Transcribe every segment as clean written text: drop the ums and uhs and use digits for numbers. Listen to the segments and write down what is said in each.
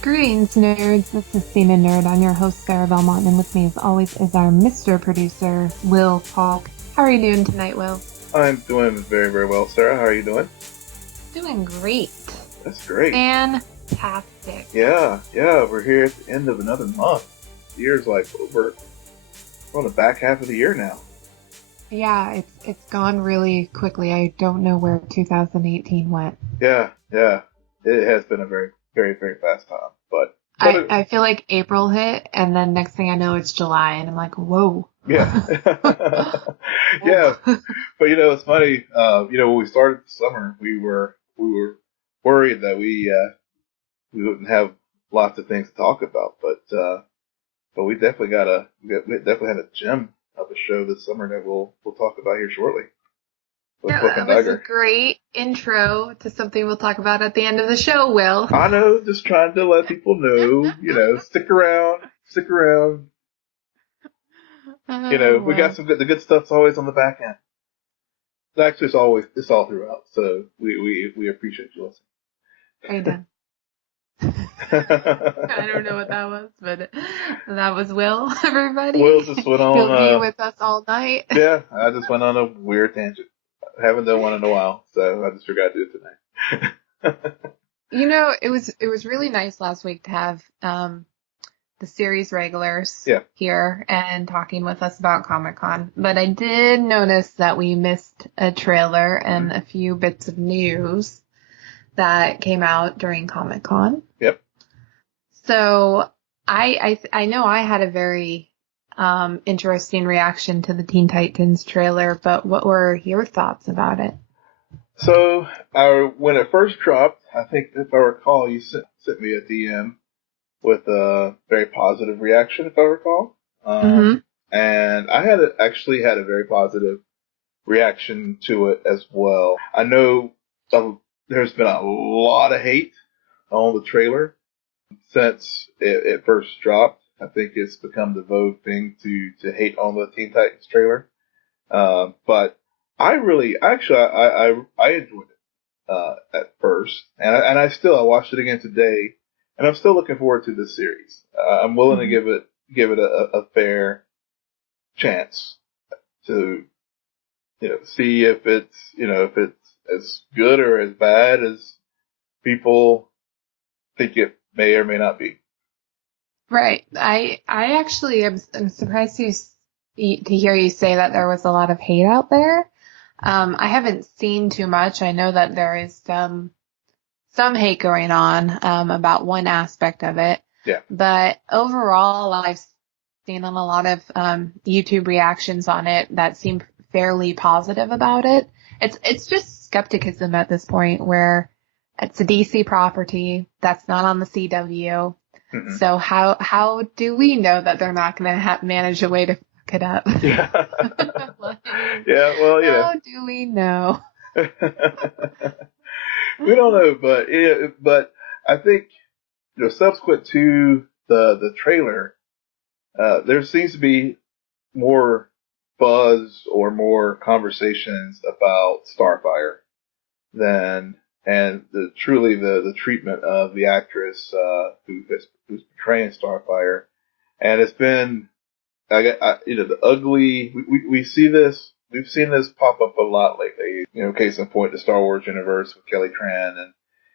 Greetings, nerds. This is Seaman Nerd. I'm your host, Sarah Belmont, and with me, as always, is our Mr. Producer, Will Polk. How are you doing tonight, Will? I'm doing very, very well, Sarah. How are you doing? Doing great. That's great. Fantastic. Yeah. We're here at the end of another month. The year's like over. We're on the back half of the year now. Yeah, it's gone really quickly. I don't know where 2018 went. Yeah. It has been a very, very, very fast time. But I feel like April hit, and then next thing I know, it's July, and I'm like, whoa. Yeah. Yeah. But it's funny. When we started the summer, we were worried that we wouldn't have lots of things to talk about, but we definitely had a gem of a show this summer that we'll talk about here shortly. Yeah, Cloak and that was Dagger. a great intro to something we'll talk about at the end of the show, Will. I know, just trying to let people know, stick around. We got the good stuff's always on the back end. Actually, it's all throughout. So we appreciate you listening. Are you done? I don't know what that was, but that was Will, everybody. Will just went on. He'll be with us all night. Yeah, I just went on a weird tangent. I haven't done one in a while, so I just forgot to do it tonight. It was really nice last week to have the series regulars here and talking with us about Comic-Con. But I did notice that we missed a trailer and a few bits of news that came out during Comic-Con. Yep. So I know I had a very interesting reaction to the Teen Titans trailer, but what were your thoughts about it? So when it first dropped, I think if I recall, you sent me a DM with a very positive reaction, if I recall. And I actually had a very positive reaction to it as well. I know there's been a lot of hate on the trailer since it first dropped. I think it's become the vogue thing to hate on the Teen Titans trailer. But I really, actually, I enjoyed it at first, and I watched it again today, and I'm still looking forward to this series. I'm willing to give it a fair chance to see if it's as good or as bad as people think it may or may not be. Right. I actually am surprised to hear you say that there was a lot of hate out there. I haven't seen too much. I know that there is some hate going on about one aspect of it. Yeah. But overall, I've seen a lot of YouTube reactions on it that seem fairly positive about it. It's just skepticism at this point, where it's a DC property that's not on the CW. Mm-hmm. So how do we know that they're not going to manage a way to fuck it up? Yeah. Yeah. Well, how do we know? We don't know, but I think subsequent to the trailer, there seems to be more buzz or more conversations about Starfire and the treatment of the actress who's portraying Starfire, and it's been the ugly. We see this. We've seen this pop up a lot lately. Case in point, the Star Wars universe with Kelly Tran and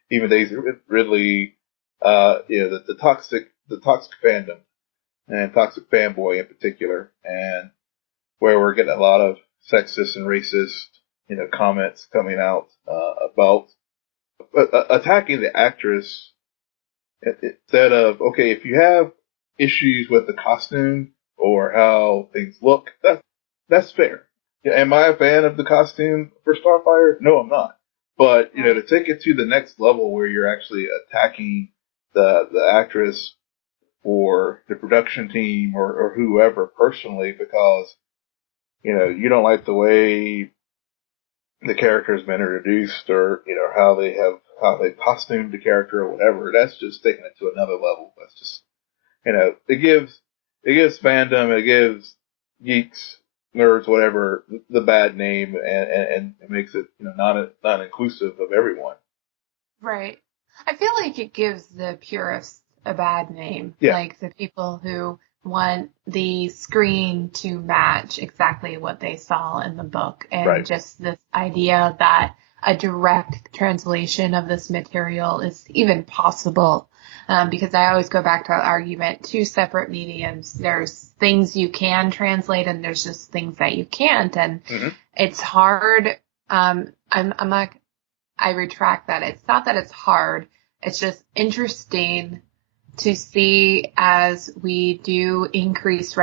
even Daisy Ridley. The toxic fandom and toxic fanboy in particular, and where we're getting a lot of sexist and racist comments coming out about attacking the actress instead of, okay, if you have issues with the costume or how things look, that's fair. Am I a fan of the costume for Starfire? No, I'm not. But to take it to the next level where you're actually attacking the actress or the production team or whoever personally because you don't like the way the character has been introduced or how they costumed the character or whatever, that's just taking it to another level. That's just it gives fandom, it gives geeks, nerds, whatever, the bad name, and it makes it not inclusive of everyone. Right. I feel like it gives the purists a bad name. Yeah. Like the people who want the screen to match exactly what they saw in the book, and Right. just this idea that a direct translation of this material is even possible. Because I always go back to our argument, two separate mediums. There's things you can translate and there's just things that you can't. And it's hard. I retract that. It's not that it's hard. It's just interesting to see as we do increase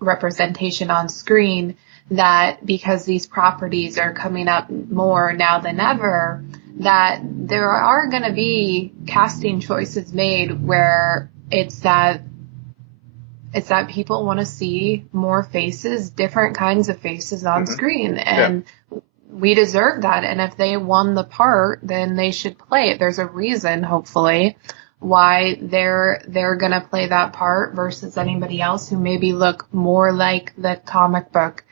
representation on screen, that because these properties are coming up more now than ever, that there are going to be casting choices made where it's that people want to see more faces, different kinds of faces on screen. And we deserve that. And if they won the part, then they should play it. There's a reason, hopefully, why they're going to play that part versus anybody else who maybe look more like the comic book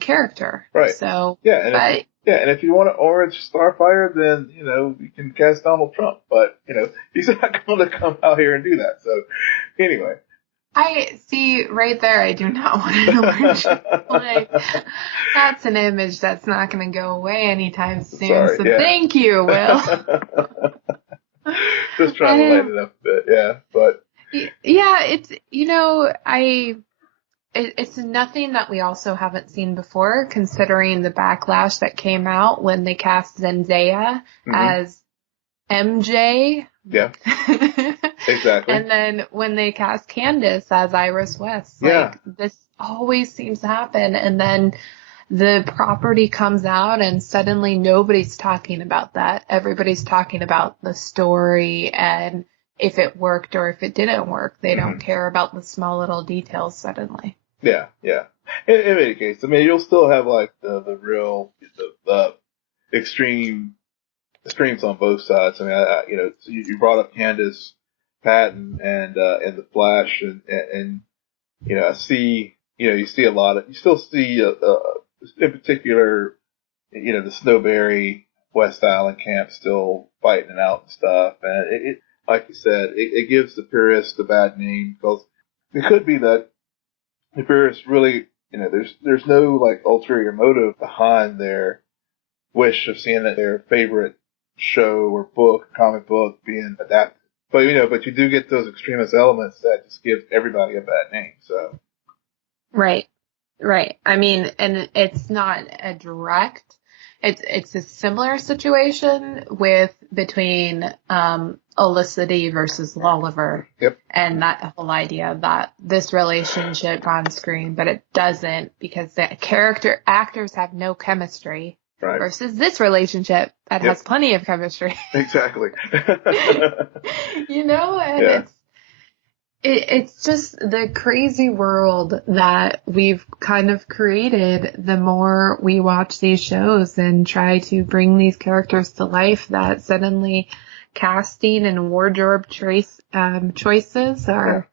character. Right. So, and if you want an orange Starfire, then, you can cast Donald Trump. But, he's not going to come out here and do that. So, anyway. I see right there, I do not want an orange play. That's an image that's not going to go away anytime soon. Sorry, so thank you, Will. Just trying to lighten it up a bit, yeah. But yeah, it's it's nothing that we also haven't seen before, considering the backlash that came out when they cast Zendaya as MJ. Yeah. Exactly. And then when they cast Candace as Iris West, this always seems to happen. And then the property comes out and suddenly nobody's talking about that. Everybody's talking about the story and if it worked or if it didn't work. They don't care about the small little details suddenly. Yeah. In any case, I mean, you'll still have like the real, the extremes on both sides. I mean, you brought up Candace Patton and the Flash, and I see, you see a lot of, you still see in particular, the Snowberry West Island camp still fighting it out and stuff, and it like you said, it gives the purists a bad name, because it could be that the purists really, there's no like ulterior motive behind their wish of seeing their favorite show or book, comic book, being adapted. But but you do get those extremist elements that just give everybody a bad name. So right. I mean, and it's not a direct. It's a similar situation between Olicity versus Lolliver. Yep. And that whole idea that this relationship on screen, but it doesn't, because the actors have no chemistry. Right. Versus this relationship that has plenty of chemistry. Exactly. And it's just the crazy world that we've kind of created the more we watch these shows and try to bring these characters to life, that suddenly casting and wardrobe choices are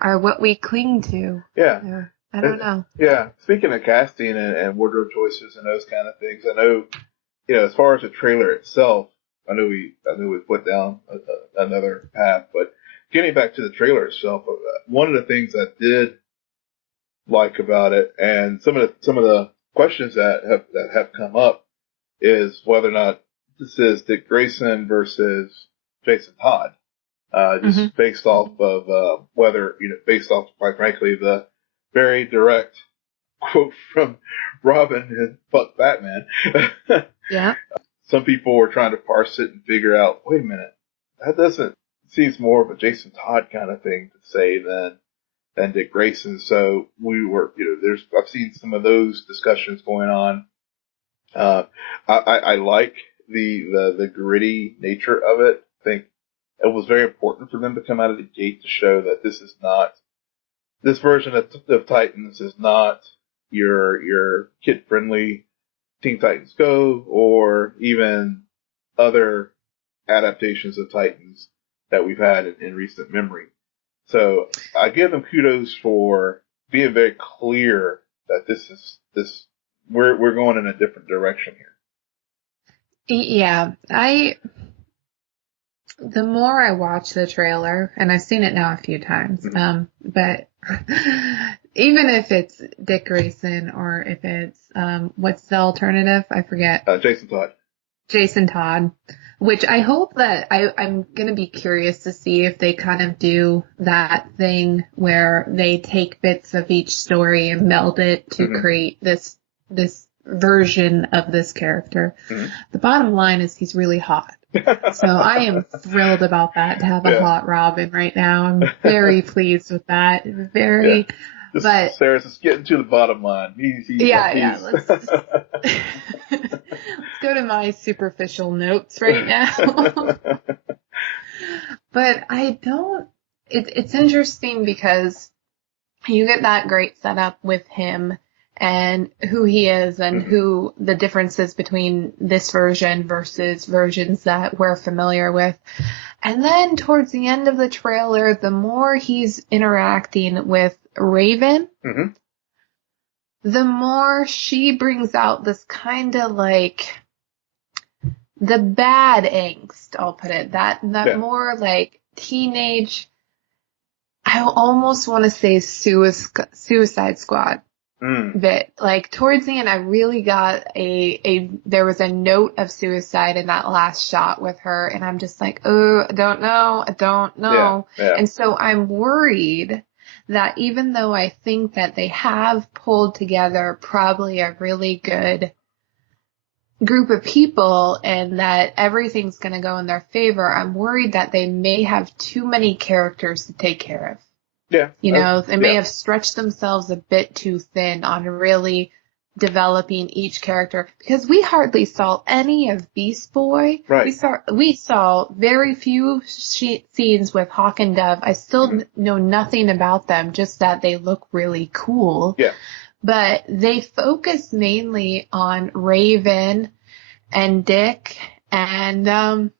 what we cling to. Yeah. I don't know. Yeah. Speaking of casting and wardrobe choices and those kind of things, I know, as far as the trailer itself, I know we put down another path, but getting back to the trailer itself, one of the things I did like about it, and some of the questions that have come up, is whether or not this is Dick Grayson versus Jason Todd, just based off of whether, based off, quite frankly, the very direct quote from Robin and fuck Batman. Yeah. Some people were trying to parse it and figure out, wait a minute, that seems more of a Jason Todd kind of thing to say than Dick Grayson. So we were, I've seen some of those discussions going on. I like the gritty nature of it. I think it was very important for them to come out of the gate to show that this version of Titans is not your kid-friendly Teen Titans Go, or even other adaptations of Titans that we've had in recent memory. So I give them kudos for being very clear that we're going in a different direction here. Yeah, the more I watch the trailer, and I've seen it now a few times, but even if it's Dick Grayson or if it's, what's the alternative? I forget. Jason Todd. Jason Todd, which I hope that I'm going to be curious to see if they kind of do that thing where they take bits of each story and meld it to create this version of this character. The bottom line is he's really hot. So I am thrilled about that, to have a hot Robin right now. I'm very pleased with that. But Sarah's just getting to the bottom line. Let's go to my superficial notes right now. But it's interesting because you get that great setup with him and who he is and who the differences between this version versus versions that we're familiar with. And then towards the end of the trailer, the more he's interacting with Raven, the more she brings out this kind of like the bad angst, I'll put it, that more like teenage, I almost want to say Suicide Squad bit. Like towards the end, I really got there was a note of suicide in that last shot with her, and I'm just like, oh, I don't know. Yeah. And so I'm worried that even though I think that they have pulled together probably a really good group of people and that everything's going to go in their favor, I'm worried that they may have too many characters to take care of. Yeah. They may have stretched themselves a bit too thin on really developing each character, because we hardly saw any of Beast Boy. Right. We saw very few scenes with Hawk and Dove. I still know nothing about them, just that they look really cool. Yeah. But they focus mainly on Raven and Dick and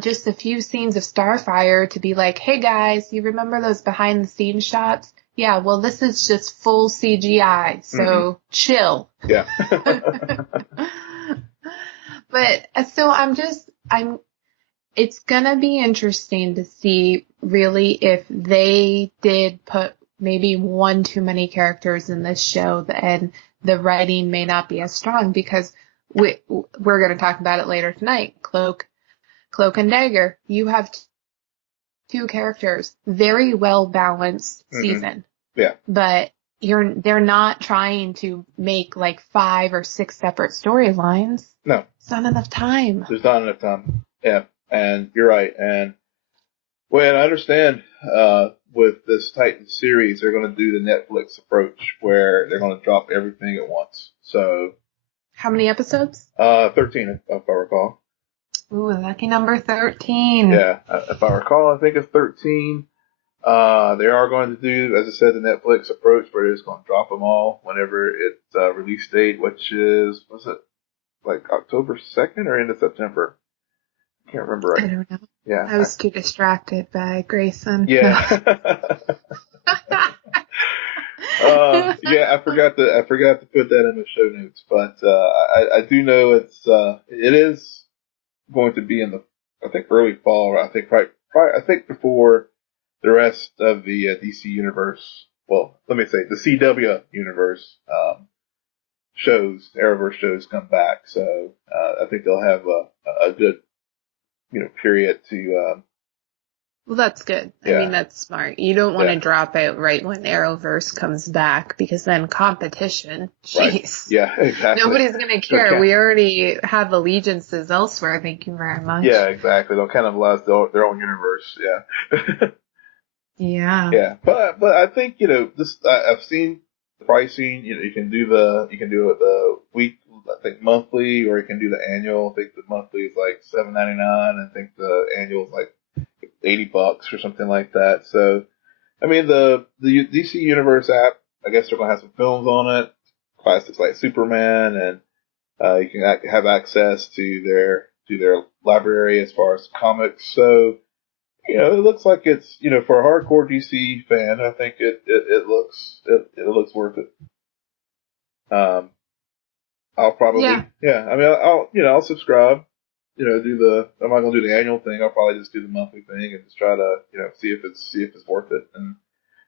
just a few scenes of Starfire to be like, hey guys, you remember those behind the scenes shots? Yeah, well, this is just full CGI, so chill. Yeah. But so it's gonna be interesting to see really if they did put maybe one too many characters in this show and the writing may not be as strong, because we're going to talk about it later tonight. Cloak and Dagger. You have two characters, very well balanced season. Yeah. But they're not trying to make like 5 or 6 separate storylines. No. It's not enough time. There's not enough time. Yeah. And you're right. And well, I understand with this Titan series, they're going to do the Netflix approach where they're going to drop everything at once. So. How many episodes? 13, if I recall. Ooh, lucky number 13. Yeah, if I recall, I think it's 13. They are going to do, as I said, the Netflix approach where they're just going to drop them all whenever it's release date, which is, was it like October 2nd or end of September? I can't remember right. I don't know. Yeah. I was too distracted by Grayson. Yeah. Yeah, I forgot to put that in the show notes, but I do know it is going to be in the, I think, early fall. I think I think before the rest of the DC universe. Well, let me say the CW universe shows, Arrowverse shows come back. So I think they'll have a good period to. Well, that's good. Yeah. I mean, that's smart. You don't want to drop it right when Arrowverse comes back, because then competition, jeez. Right. Yeah, exactly. Nobody's going to care. Okay. We already have allegiances elsewhere. Thank you very much. Yeah, exactly. They'll kind of lose their own universe. Yeah. Yeah. Yeah, but I think this. I've seen the pricing. You can do it the week, I think monthly, or you can do the annual. I think the monthly is like $7.99. I think the annual is like $80 or something like that. So, I mean, the DC Universe app, I guess they're gonna have some films on it, classics like Superman, and you can have access to their library as far as comics. So, it looks like it's for a hardcore DC fan, I think it looks worth it. I'll probably I mean I'll subscribe I'm not gonna do the annual thing. I'll probably just do the monthly thing and just try to, see if it's worth it. And,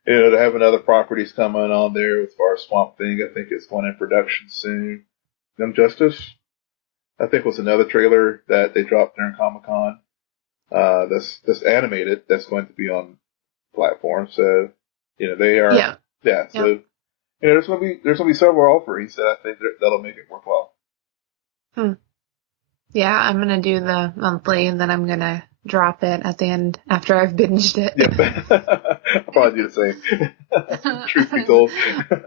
to have another properties coming on there as far as Swamp Thing, I think it's going in production soon. Justice, I think was another trailer that they dropped during Comic-Con. That's animated. That's going to be on platform. So, they are, yeah. So, there's going to be several offerings that I think that'll make it worthwhile. Yeah, I'm going to do the monthly and then I'm going to drop it at the end after I've binged it. Yep. I'll probably do the same. Truth be told.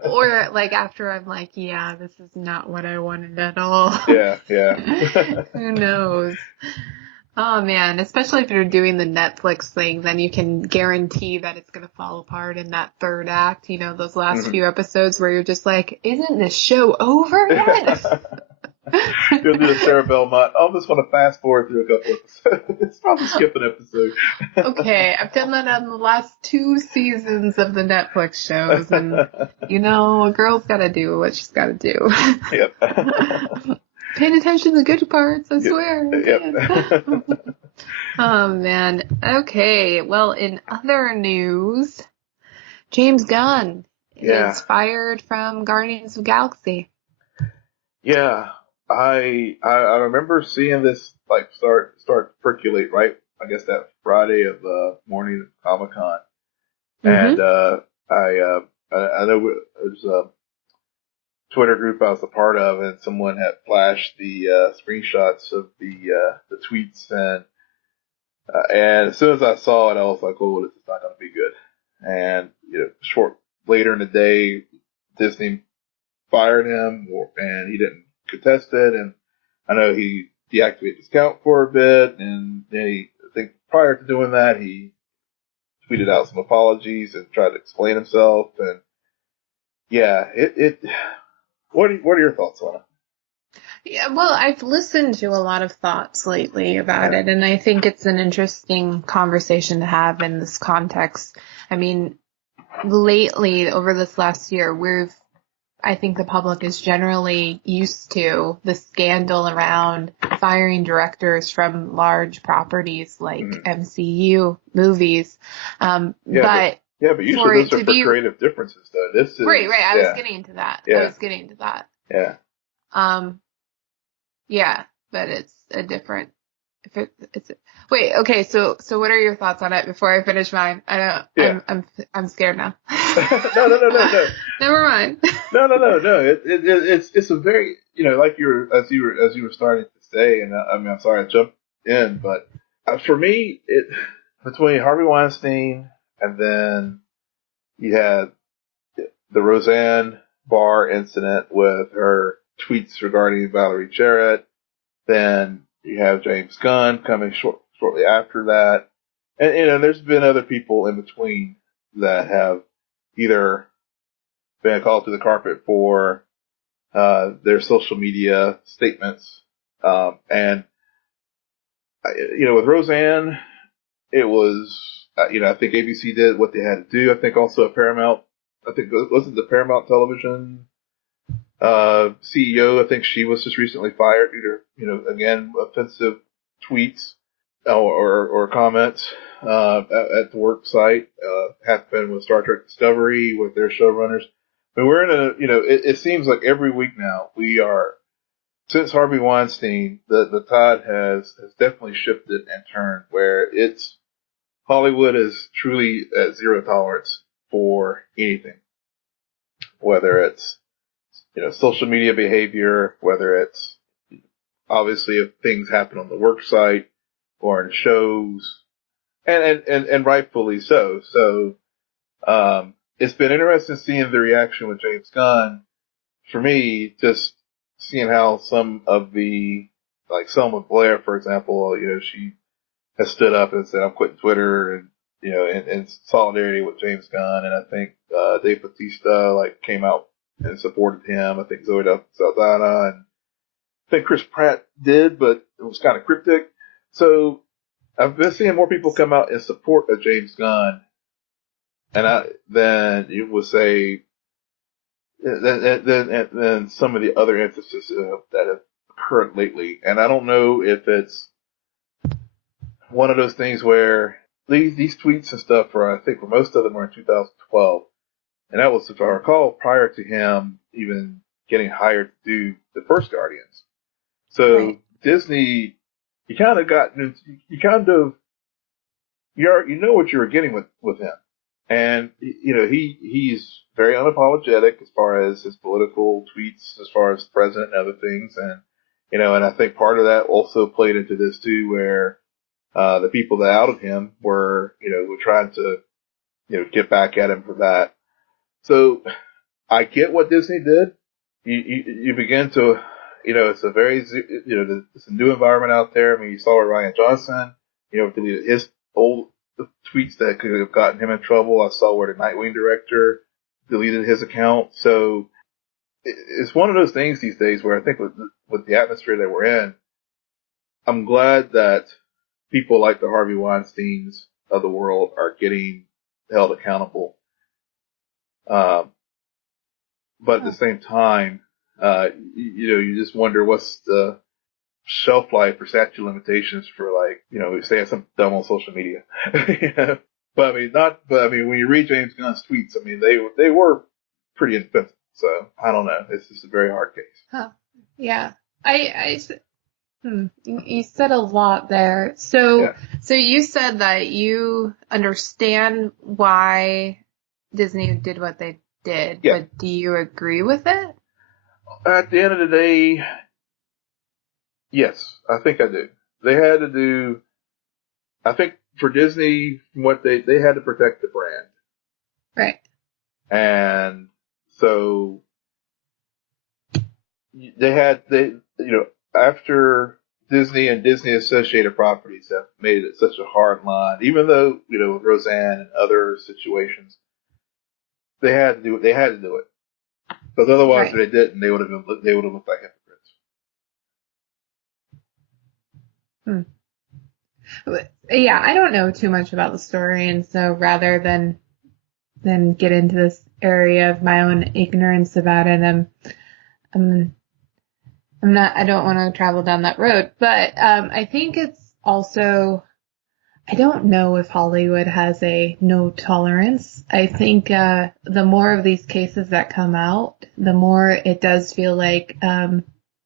Or like after I'm like, yeah, this is not what I wanted at all. Yeah. Who knows? Oh man, especially if you're doing the Netflix thing, then you can guarantee that it's going to fall apart in that third act, those last few episodes where you're just like, isn't this show over yet? You'll do a Sarah Belmont. I just want to fast forward through a couple episodes. Probably skip an episode. Okay, I've done that on the last 2 seasons of the Netflix shows, and a girl's got to do what she's got to do. Yep. Paying attention to the good parts, I swear. Yep. Oh man. Okay. Well, in other news, James Gunn is fired from Guardians of the Galaxy. Yeah. I remember seeing this start to percolate right. I guess that Friday of morning of Comic-Con, and I know there's a Twitter group I was a part of, and someone had flashed the screenshots of the tweets, and as soon as I saw it, I was like, "Oh, this is not going to be good." And short later in the day, Disney fired him, and he didn't contest it, and I know he deactivated his account for a bit, and then I think prior to doing that, he tweeted out some apologies and tried to explain himself, and what are your thoughts on it? Yeah, well, I've listened to a lot of thoughts lately about it, and I think it's an interesting conversation to have in this context. I mean, lately, over this last year, I think the public is generally used to the scandal around firing directors from large properties like MCU movies. But usually those are for creative differences, though. This is right. I was getting into that. Yeah. Yeah, but it's a different. Wait. Okay. So what are your thoughts on it before I finish mine? I don't. Yeah. I'm scared now. No. Never mind. No. It's a very like as you were starting to say, and I'm sorry I jumped in, but for me between Harvey Weinstein and then you had the Roseanne Barr incident with her tweets regarding Valerie Jarrett. Then you have James Gunn coming shortly after that. And there's been other people in between that have either been called to the carpet for their social media statements. And with Roseanne, it was, I think ABC did what they had to do. I think also wasn't the Paramount Television CEO, I think she was just recently fired due to, again, offensive tweets or comments at the work site. Happened with Star Trek Discovery with their showrunners. I mean, we're in it seems like every week now since Harvey Weinstein, the tide has definitely shifted and turned where Hollywood is truly at zero tolerance for anything, whether it's social media behavior, whether it's obviously if things happen on the work site or in shows, and rightfully so. So, it's been interesting seeing the reaction with James Gunn. For me, just seeing how some of like Selma Blair, for example, she has stood up and said, "I'm quitting Twitter," and in solidarity with James Gunn, and I think Dave Bautista came out and supported him. I think Zoe Saldana, and I think Chris Pratt did, but it was kind of cryptic. So I've been seeing more people come out in support of James Gunn, and then you would say than some of the other instances that have occurred lately. And I don't know if it's one of those things where these tweets and stuff were, I think, for most of them were in 2012. And that was, if I recall, prior to him even getting hired to do the first Guardians. So Right. Disney, you kind of you know what you were getting with him. And, he's very unapologetic as far as his political tweets, as far as the president and other things. And, and I think part of that also played into this too, where, the people that outed him were trying to, get back at him for that. So I get what Disney did. You begin to, it's a very, it's a new environment out there. I mean, you saw Ryan Johnson, deleted his old tweets that could have gotten him in trouble. I saw where the Nightwing director deleted his account. So it's one of those things these days where I think with the atmosphere that we're in, I'm glad that people like the Harvey Weinsteins of the world are getting held accountable. But at the same time, you just wonder what's the shelf life or statute of limitations for, like, saying something dumb on social media. But I mean, when you read James Gunn's tweets, I mean, they were pretty indefensible. So I don't know. It's just a very hard case. Huh. Yeah. You said a lot there. So you said that you understand why Disney did what they did, but do you agree with it? At the end of the day, yes, I think I do. They had to do, I think for Disney, what they had to protect the brand. Right. And so after Disney and Disney associated properties have made it such a hard line, even though, with Roseanne and other situations, they had to do it. Because otherwise, if they didn't, they would have looked like hypocrites. Yeah, I don't know too much about the story, and so rather than get into this area of my own ignorance about it, I don't want to travel down that road. But I think it's also, I don't know if Hollywood has a no tolerance. I think the more of these cases that come out, the more it does feel like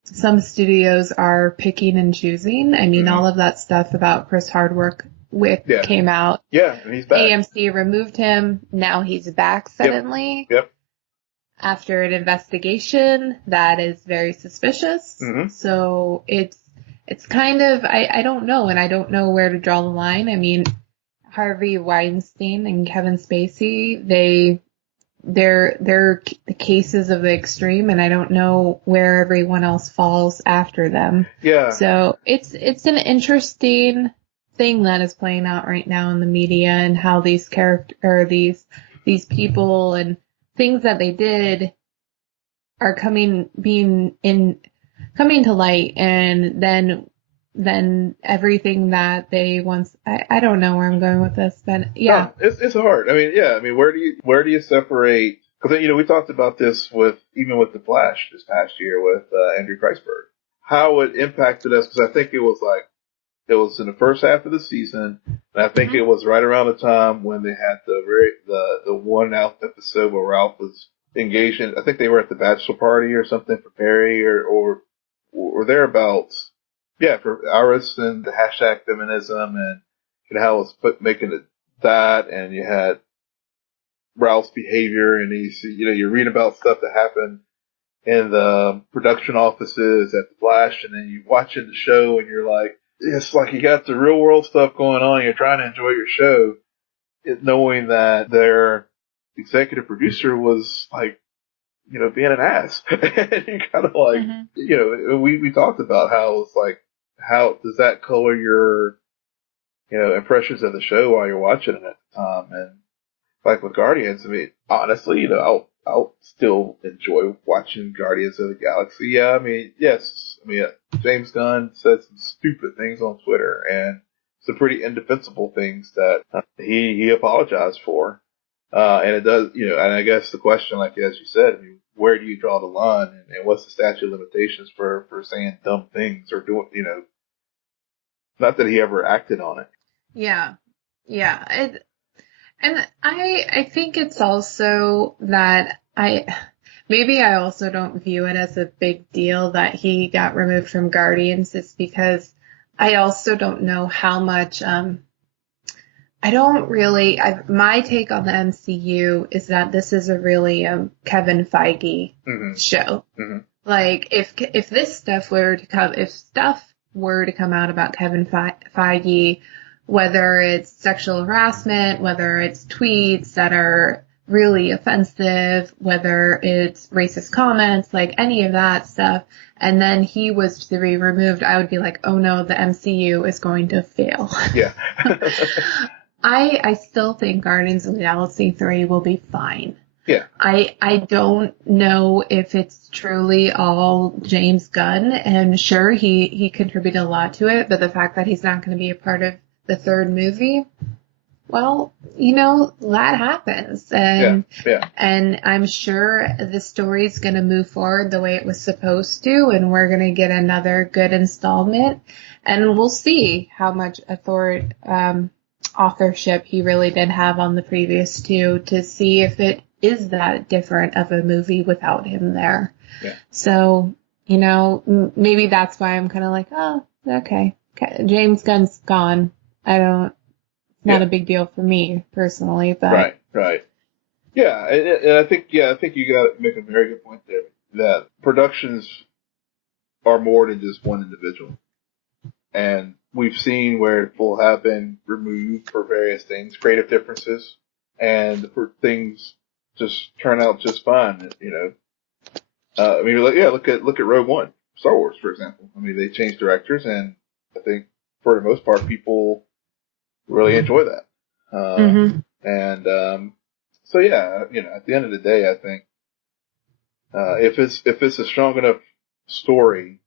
some studios are picking and choosing. I mean, all of that stuff about Chris Hardwick came out. Yeah, and he's back. AMC removed him. Now he's back suddenly. Yep. After an investigation that is very suspicious. Mm-hmm. So it's kind of, I don't know, and I don't know where to draw the line. I mean, Harvey Weinstein and Kevin Spacey, they're the cases of the extreme, and I don't know where everyone else falls after them. Yeah. So it's an interesting thing that is playing out right now in the media, and how these these people and things that they did are coming to light, and then everything that they once, I don't know where I'm going with this, but yeah. No, it's hard. I mean, where do you separate? Because we talked about this even with the Flash this past year with Andrew Kreisberg, how it impacted us. Because I think it was in the first half of the season, and I think it was right around the time when they had the one out episode where Ralph was engaged in. I think they were at the bachelor party or something for Perry or thereabouts. Yeah, for Iris and the hashtag feminism and how it was making it that, and you had Ralph's behavior, and you read about stuff that happened in the production offices at the Flash, and then you watching the show and you're like, it's like you got the real world stuff going on. You're trying to enjoy your show, knowing that their executive producer was like, being an ass. And you kind of like, we talked about how it's like, how does that color your, impressions of the show while you're watching it at the time? And like with Guardians, I mean, honestly, I'll still enjoy watching Guardians of the Galaxy. Yeah, I mean, yes. I mean, James Gunn said some stupid things on Twitter and some pretty indefensible things that he apologized for. And it does, and I guess the question, like as you said, I mean, where do you draw the line, and what's the statute of limitations for saying dumb things or doing, not that he ever acted on it. Yeah. Yeah. And I think it's also that maybe I also don't view it as a big deal that he got removed from Guardians. It's because I also don't know how much, I don't really, my take on the MCU is that this is a really Kevin Feige show. Mm-hmm. Like, if this stuff were to come, if stuff were to come out about Kevin Feige, whether it's sexual harassment, whether it's tweets that are really offensive, whether it's racist comments, like any of that stuff, and then he was to be removed, I would be like, oh no, the MCU is going to fail. Yeah. I still think Guardians of the Galaxy 3 will be fine. Yeah. I don't know if it's truly all James Gunn, and sure, he contributed a lot to it, but the fact that he's not going to be a part of the third movie, well, that happens. And, and I'm sure the story's going to move forward the way it was supposed to, and we're going to get another good installment, and we'll see how much authorship he really did have on the previous two to see if it is that different of a movie without him there. Yeah. So, maybe that's why I'm kind of like, oh, okay. James Gunn's gone. Not a big deal for me personally, but. Right. Yeah. And I think you got to make a very good point there that productions are more than just one individual. And we've seen where people have been removed for various things, creative differences, and for things just turn out just fine. Look at Rogue One, Star Wars, for example. I mean, they changed directors, and I think for the most part, people really enjoy that. So yeah, at the end of the day, I think if it's a strong enough story,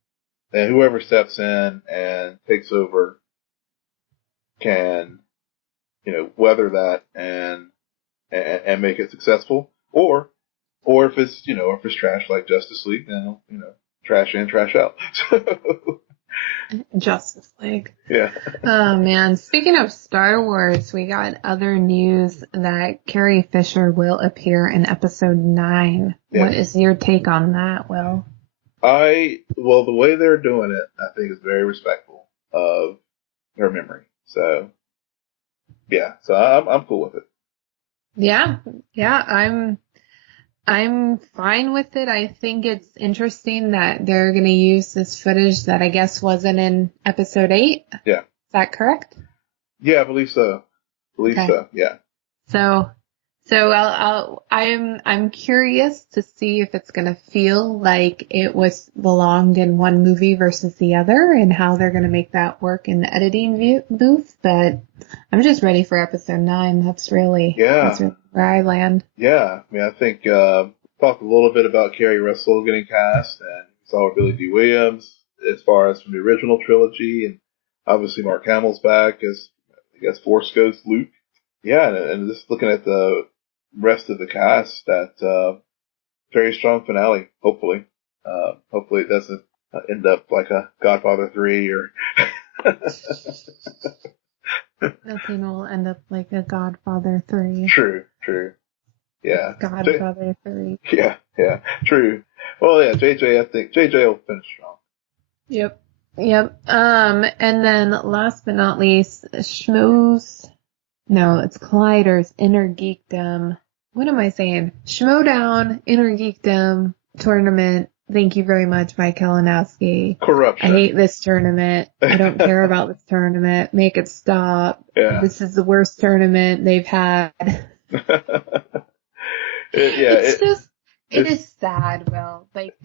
then whoever steps in and takes over can, weather that and make it successful. Or if it's trash like Justice League, then trash in, trash out. Justice League. Yeah. Oh man. Speaking of Star Wars, we got other news that Carrie Fisher will appear in episode 9. Yeah. What is your take on that, Will? The way they're doing it, I think is very respectful of her memory. So, yeah. So I'm cool with it. Yeah. I'm fine with it. I think it's interesting that they're going to use this footage that I guess wasn't in episode 8. Yeah. Is that correct? Yeah, I believe so. Yeah. So I'm curious to see if it's going to feel like it was belonged in one movie versus the other and how they're going to make that work in the editing booth. But I'm just ready for episode 9. That's really where I land. Yeah. I mean, I think, talked a little bit about Kerry Russell getting cast, and saw Billy D. Williams as far as from the original trilogy, and obviously Mark Hamill's back as, I guess, Force Ghost Luke. Yeah, and just looking at the rest of the cast, that very strong finale. Hopefully it doesn't end up like a Godfather 3 or. Nothing will end up like a Godfather 3. True. Yeah. Godfather 3. Yeah. True. Well, yeah, I think JJ will finish strong. Yep. And then last but not least, it's Collider's Inner Geekdom. What am I saying? Schmodown Inner Geekdom tournament. Thank you very much, Mike Kalinowski. Corruption. I hate this tournament. I don't care about this tournament. Make it stop. Yeah. This is the worst tournament they've had. It is sad, Will. Like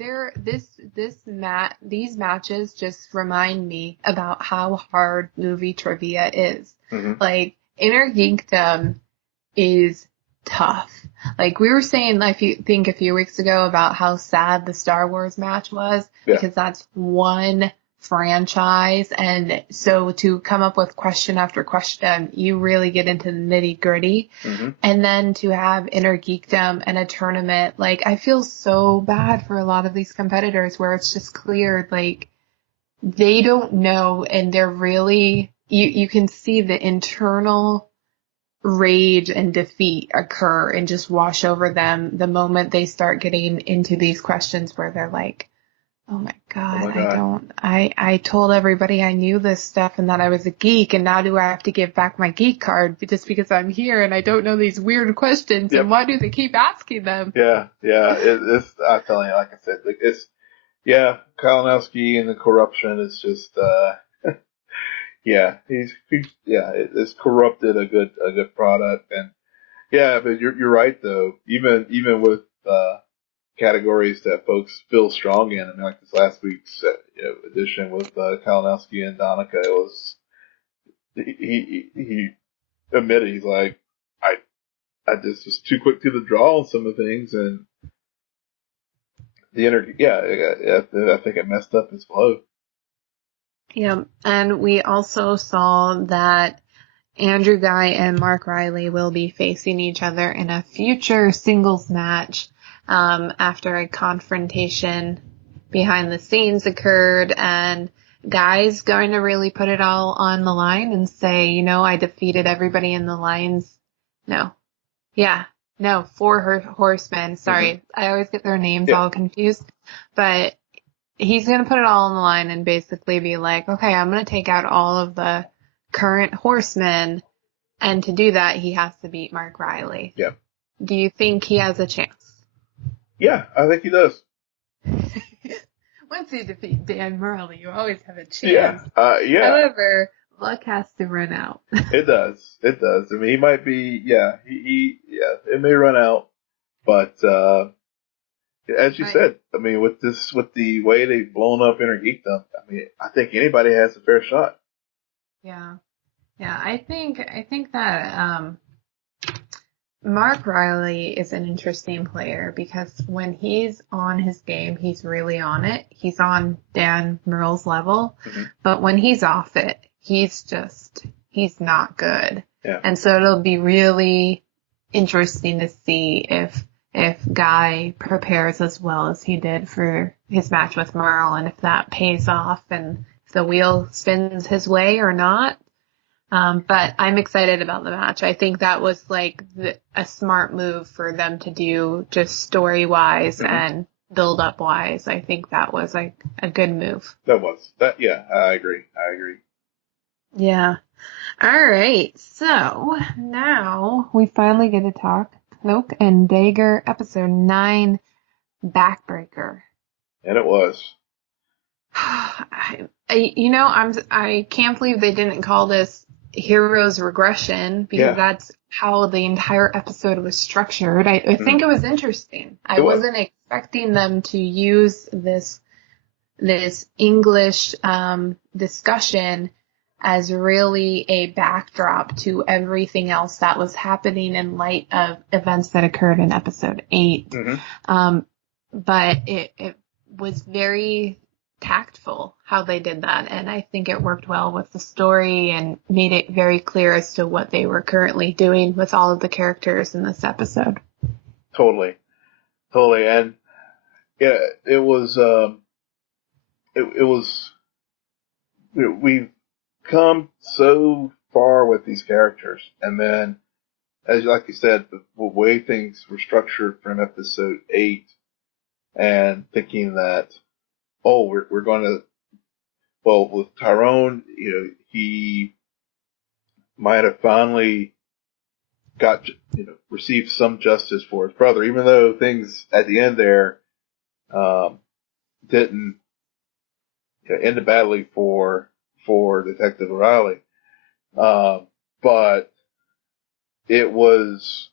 these matches just remind me about how hard movie trivia is. Mm-hmm. Like Inner Geekdom is tough. Like we were saying, I think a few weeks ago about how sad the Star Wars match was, because that's one franchise, and so to come up with question after question, you really get into the nitty gritty. Mm-hmm. And then to have Inner Geekdom and a tournament, like I feel so bad for a lot of these competitors where it's just clear like they don't know, and they're really you can see the internal rage and defeat occur and just wash over them the moment they start getting into these questions where they're like, oh my Oh God, my God. I told everybody I knew this stuff and that I was a geek, and now do I have to give back my geek card just because I'm here and I don't know these weird questions, Yep. and why do they keep asking them? Yeah. It's, I'm telling you, like I said, like yeah, Kalinowski and the corruption is just, yeah, it's corrupted a good product. And yeah, but you're right though. Even with, categories that folks feel strong in. I mean, like this last week's edition with Kalinowski and Donica, it was he admitted he's like I just was too quick to the draw on some of the things, and I think it messed up his flow. Yeah, and we also saw that Andrew Guy and Mark Riley will be facing each other in a future singles match after a confrontation behind the scenes occurred, and Guy's going to really put it all on the line and say, I defeated everybody in the lines. No. Yeah. No, four horsemen. Sorry. Mm-hmm. I always get their names all confused. But he's going to put it all on the line and basically be like, okay, I'm going to take out all of the current horsemen, and to do that, he has to beat Mark Riley. Yeah. Do you think he has a chance? Yeah, I think he does. Once you defeat Dan Murley, you always have a chance. Yeah. However, luck has to run out. It does. It does. I mean, he might be. Yeah. It may run out, but as you said, I mean, with the way they've blown up Inner Geekdom, I mean, I think anybody has a fair shot. Yeah. Yeah, I think that Mark Riley is an interesting player because when he's on his game, he's really on it. He's on Dan Murrell's level. Mm-hmm. But when he's off it, he's not good. Yeah. And so it'll be really interesting to see if Guy prepares as well as he did for his match with Merle, and if that pays off and if the wheel spins his way or not. But I'm excited about the match. I think that was like a smart move for them to do, just story-wise and build-up-wise. I think that was like a good move. That was. Yeah, I agree. Yeah. All right. So now we finally get to talk Cloak and Dagger episode 9, Backbreaker. And it was. I can't believe they didn't call this Hero's Regression, because that's how the entire episode was structured. I think it was interesting. I wasn't expecting them to use this English discussion as really a backdrop to everything else that was happening in light of events that occurred in episode 8. Mm-hmm. But it was very tactful how they did that, and I think it worked well with the story and made it very clear as to what they were currently doing with all of the characters in this episode. Totally. And yeah, it was we've come so far with these characters, and then like you said, the way things were structured from episode 8, and thinking that, we're going to, with Tyrone, he might have finally received some justice for his brother, even though things at the end there, didn't end badly for Detective O'Reilly. But it was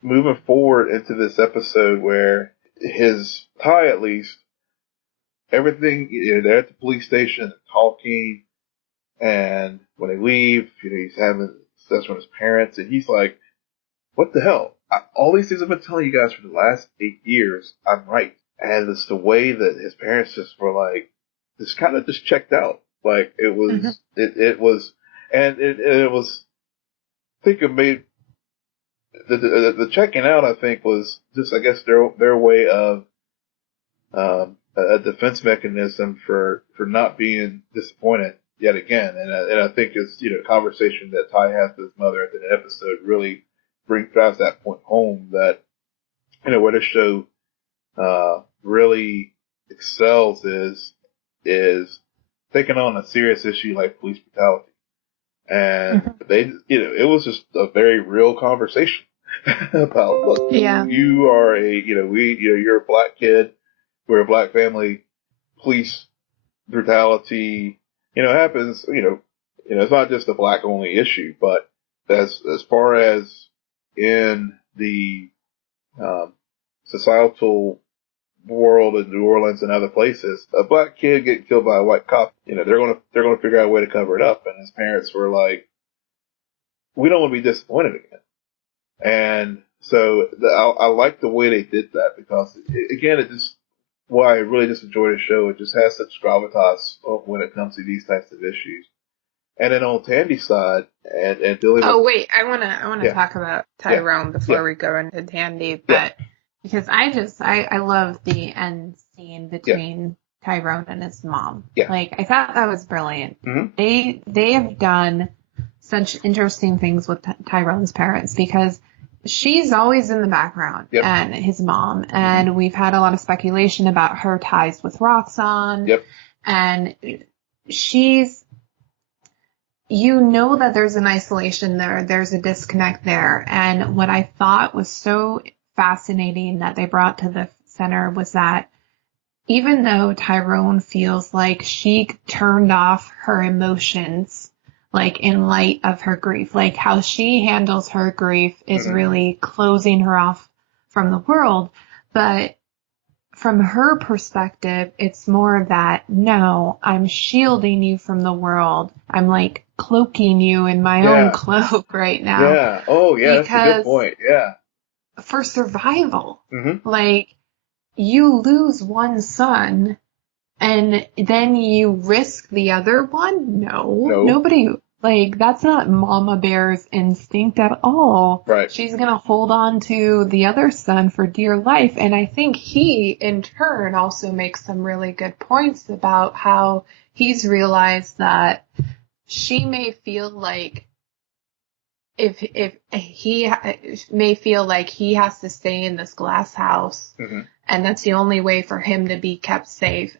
moving forward into this episode where his Ty, at least, everything, they're at the police station talking, and when they leave, he's having discussion with his parents, and he's like, what the hell? All these things I've been telling you guys for the last 8 years, I'm right. And it's the way that his parents just were like, just kind of just checked out. Like, it was, it was, and it was, I think it made, the checking out, I think, was just, I guess, their way of, a defense mechanism for not being disappointed yet again. And I think it's, conversation that Ty has with his mother at the end of the episode really drives that point home that, where the show, really excels is taking on a serious issue like police brutality. And they, it was just a very real conversation about, look, you are you're a black kid, we're a black family, police brutality, happens, it's not just a black only issue, but as far as in the, societal world in New Orleans and other places, a black kid getting killed by a white cop, they're gonna figure out a way to cover it up. And his parents were like, we don't want to be disappointed again. And so I like the way they did that because, again, it just, why I really just enjoy the show. It just has such gravitas when it comes to these types of issues. And then on Tandy's side, and Billy. Oh wait, I wanna talk about Tyrone before we go into Tandy, but because I love the end scene between Tyrone and his mom. Yeah. Like, I thought that was brilliant. Mm-hmm. They have done such interesting things with Tyrone's parents because she's always in the background and his mom, and we've had a lot of speculation about her ties with Roxanne. Yep. And she's, that there's an isolation there, there's a disconnect there. And what I thought was so fascinating that they brought to the center was that even though Tyrone feels like she turned off her emotions, like in light of her grief, like how she handles her grief is really closing her off from the world. But from her perspective, it's more of that, no, I'm shielding you from the world. I'm like cloaking you in my own cloak right now. Yeah. Oh, yeah, that's a good point. Yeah. For survival. Like, you lose one son and then you risk the other one? No. Nobody, like, that's not Mama Bear's instinct at all. Right. She's gonna hold on to the other son for dear life. And I think he, in turn, also makes some really good points about how he's realized that she may feel like if he may feel like he has to stay in this glass house, and that's the only way for him to be kept safe,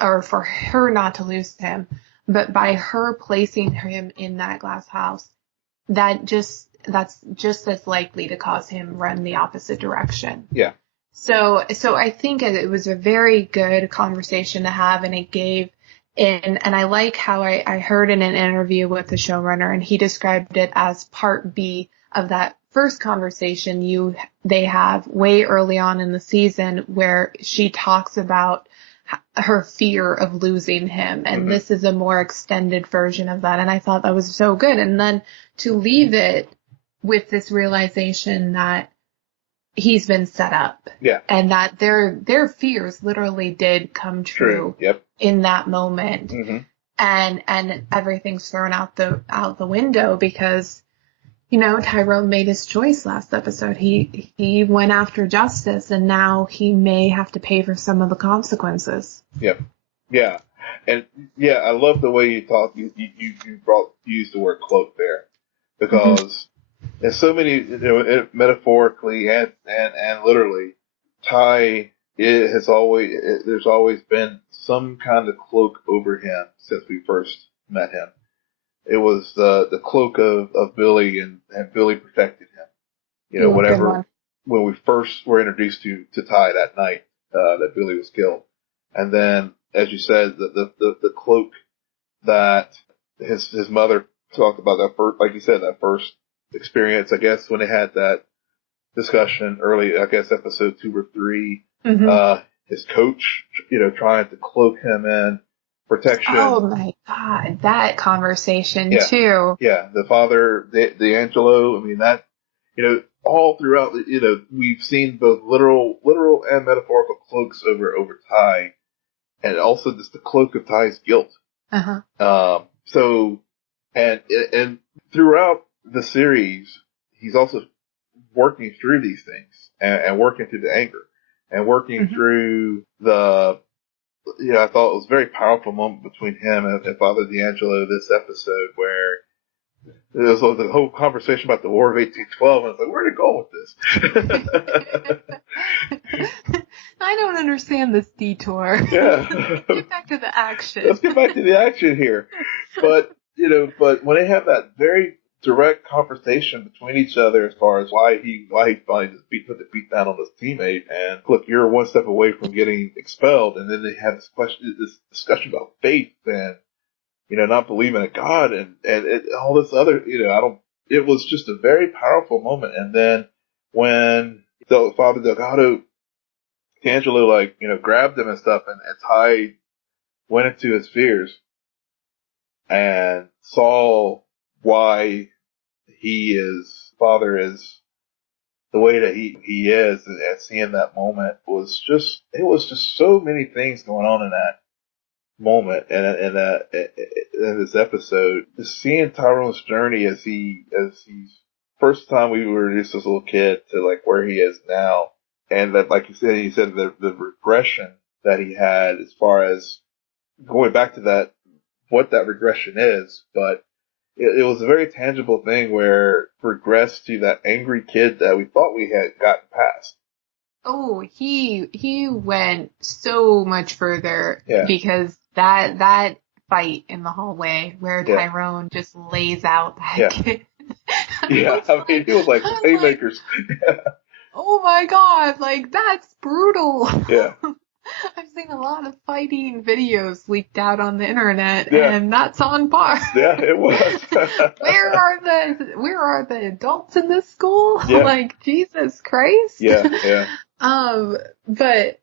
or for her not to lose him. But by her placing him in that glass house, that's just as likely to cause him run the opposite direction. Yeah. So I think it was a very good conversation to have, and it gave. And I like how I heard in an interview with the showrunner, and he described it as part B of that first conversation they have way early on in the season where she talks about her fear of losing him. And this is a more extended version of that. And I thought that was so good. And then to leave it with this realization that he's been set up. Yeah. And that their fears literally did come true. Yep. In that moment. And everything's thrown out the window because, Tyrone made his choice last episode. He went after justice, and now he may have to pay for some of the consequences. Yep. Yeah. And I love the way you talk. You used the word cloak there because there's so many, metaphorically and literally, Ty there's always been some kind of cloak over him since we first met him. It was the cloak of Billy, and Billy protected him. Whatever, when we first were introduced to Ty that night, that Billy was killed. And then, as you said, the cloak that his mother talked about, that first, like you said, that first experience, I guess, when they had that discussion early, I guess episode 2 or 3, his coach, trying to cloak him in protection. Oh my God, that conversation too. Yeah, the father, D'Angelo. I mean, that, all throughout, we've seen both literal and metaphorical cloaks over Ty, and also just the cloak of Ty's guilt. So, and throughout the series, he's also working through these things and working through the anger and working through the I thought it was a very powerful moment between him and Father D'Angelo this episode, where there was the whole conversation about the War of 1812, and I was like, where to go with this? I don't understand this detour. Yeah. Let's get back to the action. Let's get back to the action here. But when they have that very direct conversation between each other as far as why he finally just put the beat down on his teammate, and look, you're one step away from getting expelled, and then they have this discussion about faith and not believing in God and all this other, it was just a very powerful moment. And then when Father Delgado D'Angelo grabbed him and stuff, and Ty went into his fears and saw why Father is the way that he is, and seeing that moment was just so many things going on in that moment and in this episode. Just seeing Tyrone's journey as he's first time we were introduced as a little kid to where he is now, and that, like you said the regression that he had as far as going back to that, what that regression is, but it was a very tangible thing where regressed to that angry kid that we thought we had gotten past. Oh, he went so much further, Yeah. because that fight in the hallway where Tyrone just lays out that kid. Yeah, I mean, he was like haymakers. Oh my God, that's brutal. Yeah. I've seen a lot of fighting videos leaked out on the internet, and that's on par. Yeah, it was. Where are the adults in this school? Yeah. Jesus Christ. Yeah.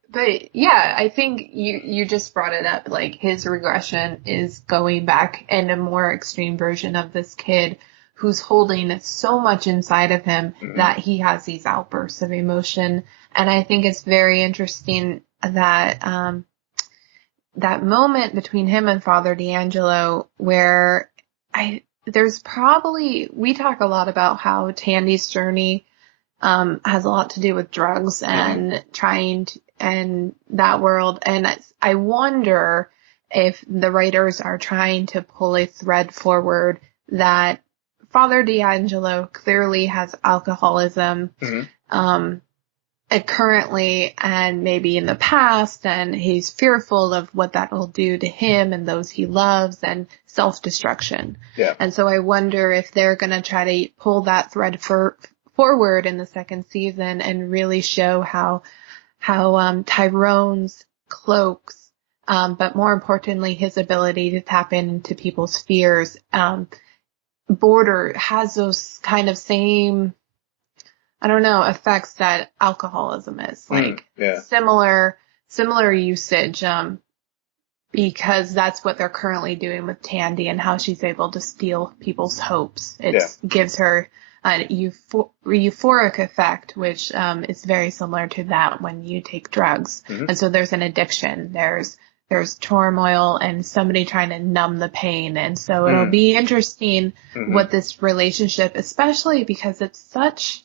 But yeah, I think you just brought it up. His regression is going back in a more extreme version of this kid who's holding so much inside of him that he has these outbursts of emotion. And I think it's very interesting that that moment between him and Father D'Angelo, where we talk a lot about how Tandy's journey has a lot to do with drugs and and that world. And I wonder if the writers are trying to pull a thread forward that Father D'Angelo clearly has alcoholism, currently and maybe in the past, and he's fearful of what that will do to him and those he loves, and self-destruction. Yeah. And so I wonder if they're going to try to pull that thread forward in the second season and really show how Tyrone's cloaks, but more importantly, his ability to tap into people's fears, has those kind of same, I don't know, effects that alcoholism is, similar usage, because that's what they're currently doing with Tandy and how she's able to steal people's hopes. It gives her a euphoric effect, which is very similar to that when you take drugs. And so there's an addiction. There's turmoil and somebody trying to numb the pain. And so it'll be interesting what this relationship, especially because it's such,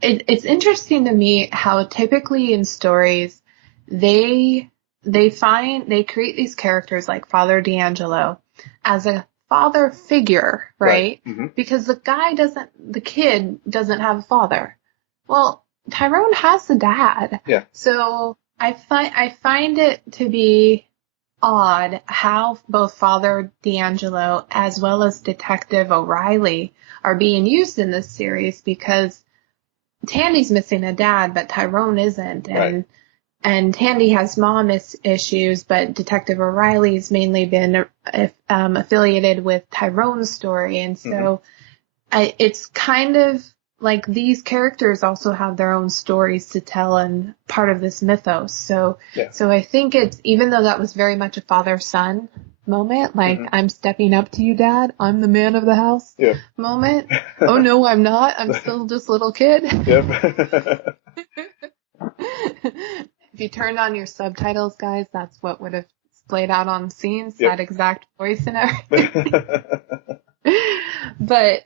it's interesting to me how typically in stories, they create these characters like Father D'Angelo as a father figure, right? Because the kid doesn't have a father. Well, Tyrone has a dad. Yeah. So I find it to be odd how both Father D'Angelo as well as Detective O'Reilly are being used in this series, because Tandy's missing a dad, but Tyrone isn't. And Tandy has mom issues, but Detective O'Reilly's mainly been affiliated with Tyrone's story. And so it's kind of like these characters also have their own stories to tell and part of this mythos. So I think it's, even though that was very much a father-son moment, I'm stepping up to you, Dad, I'm the man of the house moment. Oh no, I'm not. I'm still just little kid. Yep. If you turned on your subtitles, guys, that's what would have played out on scenes, that exact voice and everything. But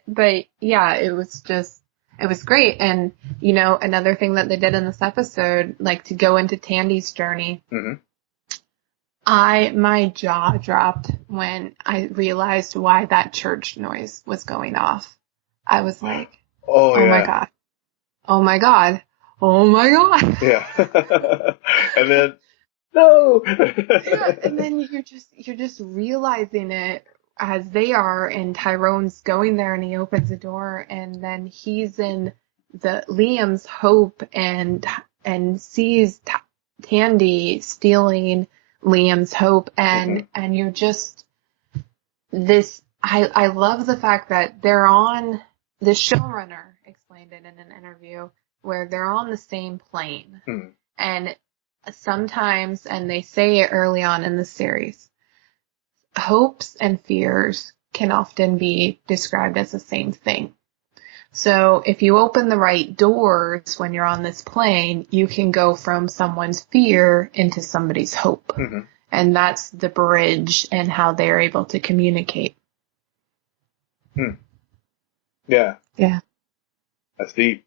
yeah, it was just, It was great. And, you know, another thing that they did in this episode, like to go into Tandy's journey, my jaw dropped when I realized why that church noise was going off. I was like, oh my God. Oh my God. Oh my God. Yeah. And then, no. Yeah, and then you're just realizing it as they are, and Tyrone's going there and he opens the door and then he's in the Liam's hope and sees Tandy stealing Liam's hope and you're just this I love the fact that they're on the showrunner explained it in an interview where they're on the same plane. And sometimes, and they say it early on in the series, hopes and fears can often be described as the same thing. So if you open the right doors when you're on this plane, you can go from someone's fear into somebody's hope. And that's the bridge and how they're able to communicate. Yeah. Yeah. That's deep.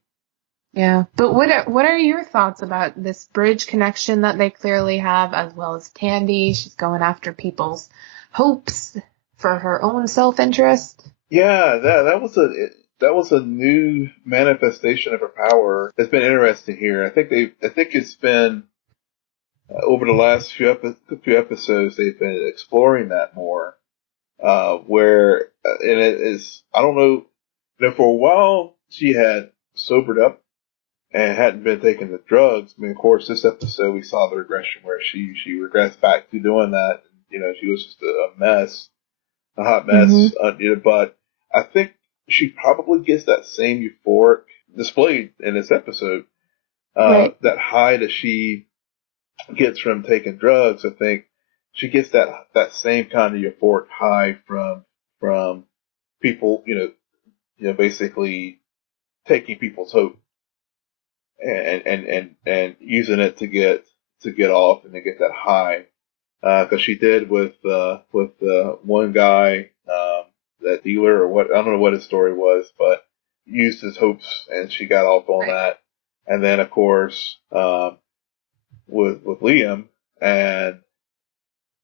Yeah. But what are your thoughts about this bridge connection that they clearly have, as well as Tandy? She's going after people's hopes for her own self-interest. Yeah, that was a new manifestation of her power. It's been interesting here. I think it's been over the last few episodes they've been exploring that more. Where and it is, I don't know, for a while she had sobered up and hadn't been taking the drugs. I mean, of course, this episode we saw the regression where she regressed back to doing that. She was just a mess, a hot mess. But I think she probably gets that same euphoric displayed in this episode. That high that she gets from taking drugs. I think she gets that same kind of euphoric high from people, basically taking people's hope and using it to get off and to get that high. Cause she did with one guy, that dealer or what, I don't know what his story was, but used his hopes and she got off on that. And then of course, with Liam and,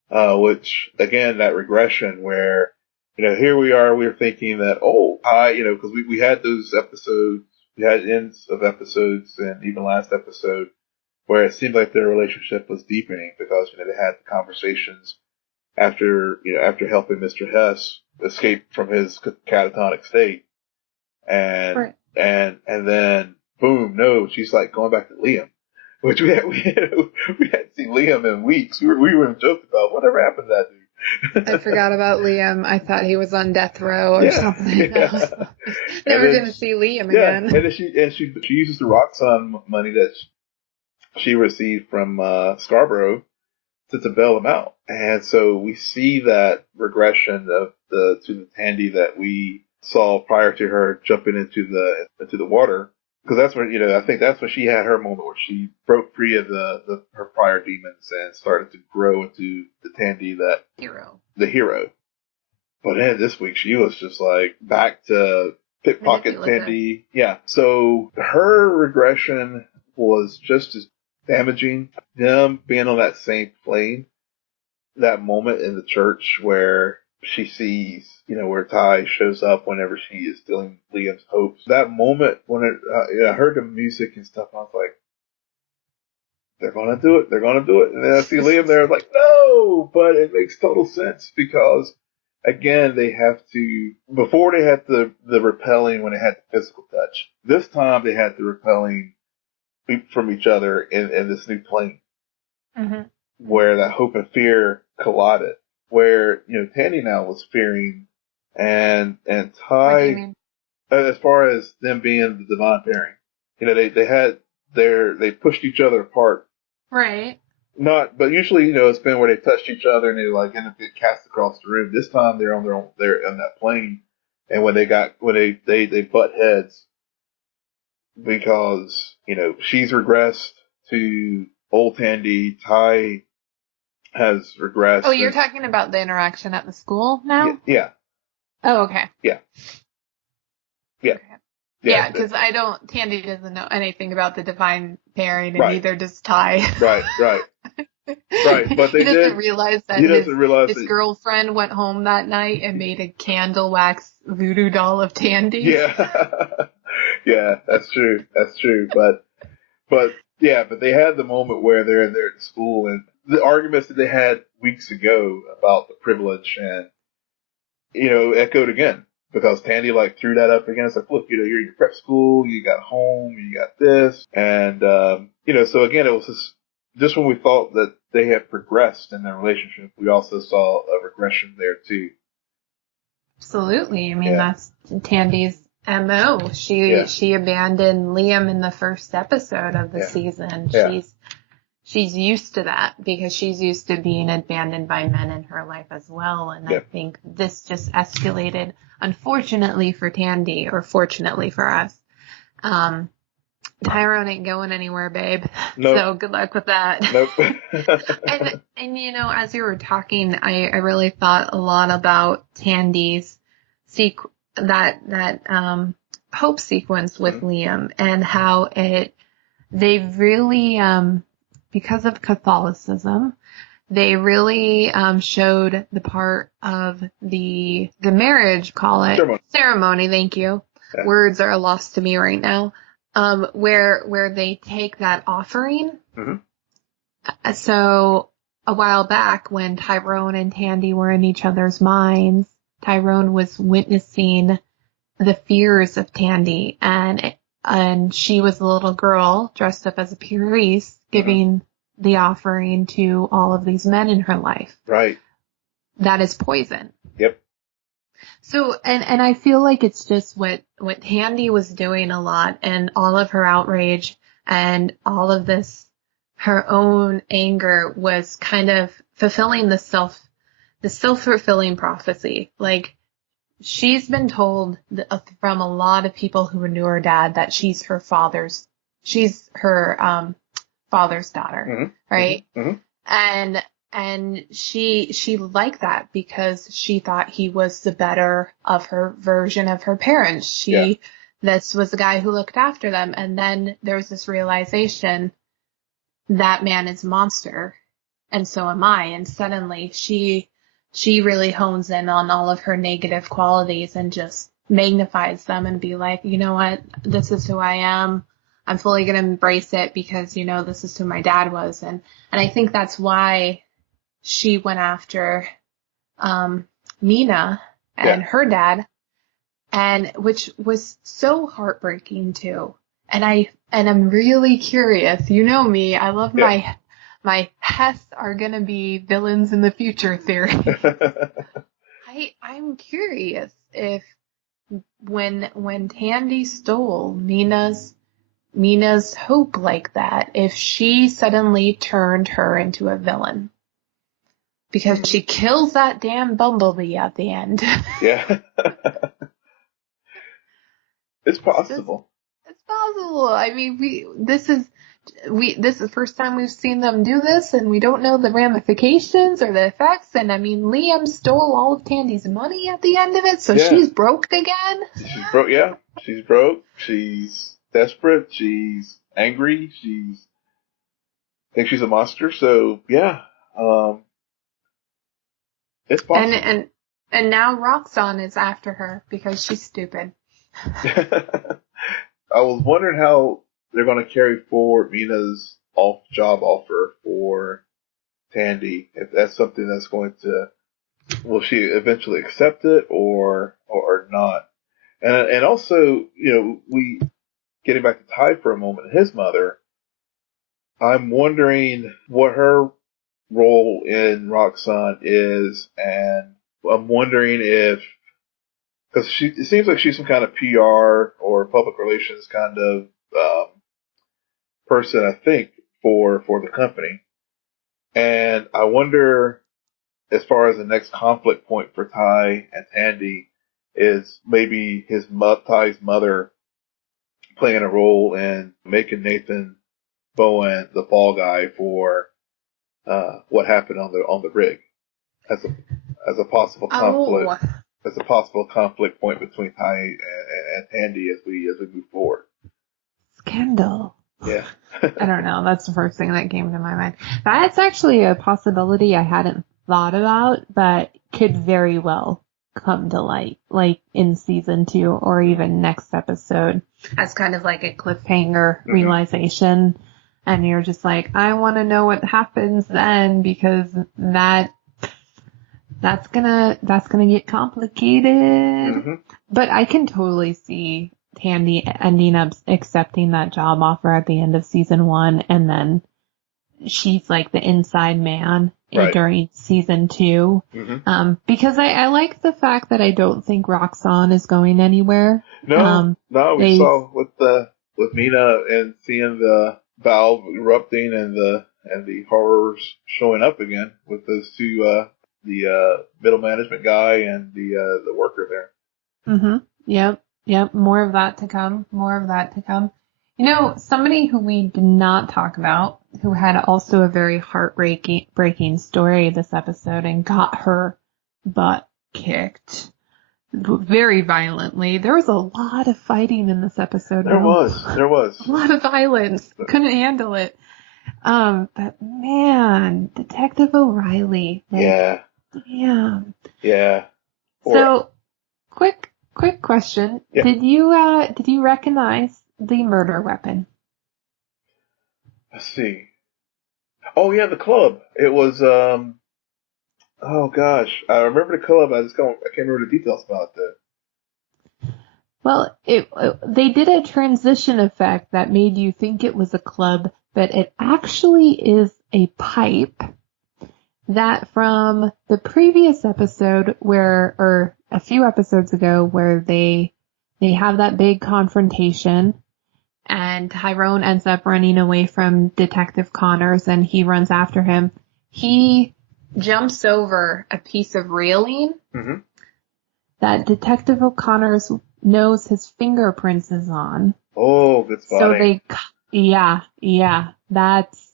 which again, that regression where, here we're thinking that, cause we had those episodes, we had ends of episodes and even last episode where it seemed like their relationship was deepening because, they had the conversations after helping Mr. Hess escape from his catatonic state. And then boom, no, she's like going back to Liam, which we hadn't seen Liam in weeks. We were joking about whatever happened to that dude. I forgot about Liam. I thought he was on death row or something. Yeah. Never going to see Liam again. And then she uses the Roxxon money that she received from Scarborough to bail him out. And so we see that regression to the Tandy that we saw prior to her jumping into the water. Because that's when, I think that's when she had her moment where she broke free of her prior demons and started to grow into the Tandy the hero. But then this week she was just like back to pickpocket Tandy. Yeah. So her regression was just as damaging. Them being on that same plane, that moment in the church where she sees, where Ty shows up whenever she is stealing Liam's hopes. That moment when I heard the music and stuff, I was like, they're gonna do it. They're gonna do it. And then I see Liam there, I was like, no! But it makes total sense because, again, they have to, before they had the repelling when they had the physical touch. This time they had the repelling from each other in this new plane. Where that hope and fear collided. Where, Tandy now was fearing and Ty, as far as them being the divine pairing. They pushed each other apart. Right. But usually, it's been where they touched each other and they like end up getting cast across the room. This time they're on their own, they're on that plane. And when they butt heads because, she's regressed to old Tandy, Ty has regressed. Oh, you're talking about the interaction at the school now? Yeah. Oh, okay. Yeah. Yeah. Yeah, because Tandy doesn't know anything about the divine pairing, and right, neither does Ty. right. But he doesn't realize that his that, girlfriend went home that night and made a candle wax voodoo doll of Tandy. Yeah, yeah, that's true. But they had the moment where they're in there at school, and the arguments that they had weeks ago about the privilege, and echoed again because Tandy like threw that up again. It's like, look, you're in your prep school, you got home, you got this, and so again, it was just when we thought that they had progressed in their relationship, we also saw a regression there too. Absolutely. I mean, that's Tandy's MO. She abandoned Liam in the first episode of the season. Yeah. She's used to that because she's used to being abandoned by men in her life as well. And I think this just escalated, unfortunately for Tandy, or fortunately for us. Tyrone ain't going anywhere, babe. Nope. So good luck with that. Nope. and as you were talking, I really thought a lot about Tandy's hope sequence with Liam, and how they really, because of Catholicism, they really showed the part of the marriage, call it ceremony. Thank you. Yeah. Words are lost to me right now. Where they take that offering. Mm-hmm. So a while back, when Tyrone and Tandy were in each other's minds, Tyrone was witnessing the fears of Tandy, and she was a little girl dressed up as a purist, giving the offering to all of these men in her life. Right. That is poison. Yep. So, and I feel like it's just what Tandy was doing a lot, and all of her outrage and all of this, her own anger was kind of fulfilling the self-fulfilling prophecy. Like, she's been told from a lot of people who knew her dad that she's her father's daughter, right? Mm-hmm. And she liked that because she thought he was the better of her version of her parents. This was the guy who looked after them. And then there was this realization, that man is a monster, and so am I. And suddenly she really hones in on all of her negative qualities and just magnifies them and be like, you know what, this is who I am. I'm fully going to embrace it because, this is who my dad was. And I think that's why she went after Mina and her dad, and which was so heartbreaking too. And I'm really curious. You know me, I love my Hess are gonna be villains in the future theory. I'm curious if when Tandy stole Mina's hope like that, if she suddenly turned her into a villain. Because she kills that damn bumblebee at the end. Yeah. It's possible. It's possible. I mean, this is the first time we've seen them do this, and we don't know the ramifications or the effects. And I mean, Liam stole all of Tandy's money at the end of it, so she's broke again. She's broke, yeah. She's broke. She's desperate. She's angry. I think she's a monster. So, yeah. It's possible. And now Roxanne is after her because she's stupid. I was wondering how they're going to carry forward Mina's job offer for Tandy. If that's something that's going to, will she eventually accept it or not? And also, we getting back to Ty for a moment, his mother. I'm wondering what her role in Roxanne is, and I'm wondering if, because it seems like she's some kind of PR or public relations kind of person, I think, for the company. And I wonder, as far as the next conflict point for Ty and Tandy, is maybe Ty's mother playing a role in making Nathan Bowen the fall guy for what happened on the rig, as a possible conflict. As a possible conflict point between Ty and Tandy as we move forward. Scandal. Yeah. I don't know. That's the first thing that came to my mind. That's actually a possibility I hadn't thought about, but could very well come to light, like in season 2 or even next episode, as kind of like a cliffhanger realization. And you're just like, I want to know what happens then, because that's gonna get complicated. But I can totally see Tandy ending up accepting that job offer at the end of season 1, and then she's like the inside man during season 2. Because I like the fact that I don't think Roxanne is going anywhere. No, we saw with Mina and seeing the valve erupting and the horrors showing up again with those two, the middle management guy and the worker there. Yep. More of that to come. You know, somebody who we did not talk about, who had also a very heartbreaking story this episode and got her butt kicked very violently. There was a lot of fighting in this episode. There was. A lot of violence. Couldn't handle it. But man, Detective O'Reilly. Yeah. Damn. Yeah. So, quick question. Yeah. Did you recognize the murder weapon? Let's see. Oh yeah, the club. It was oh gosh, I remember the club. I can't remember the details about that. Well, they did a transition effect that made you think it was a club, but it actually is a pipe that from the previous episode or a few episodes ago where they have that big confrontation and Tyrone ends up running away from Detective Connors and he runs after him. He jumps over a piece of railing that Detective O'Connors knows his fingerprints is on. Oh, good spotting. So that's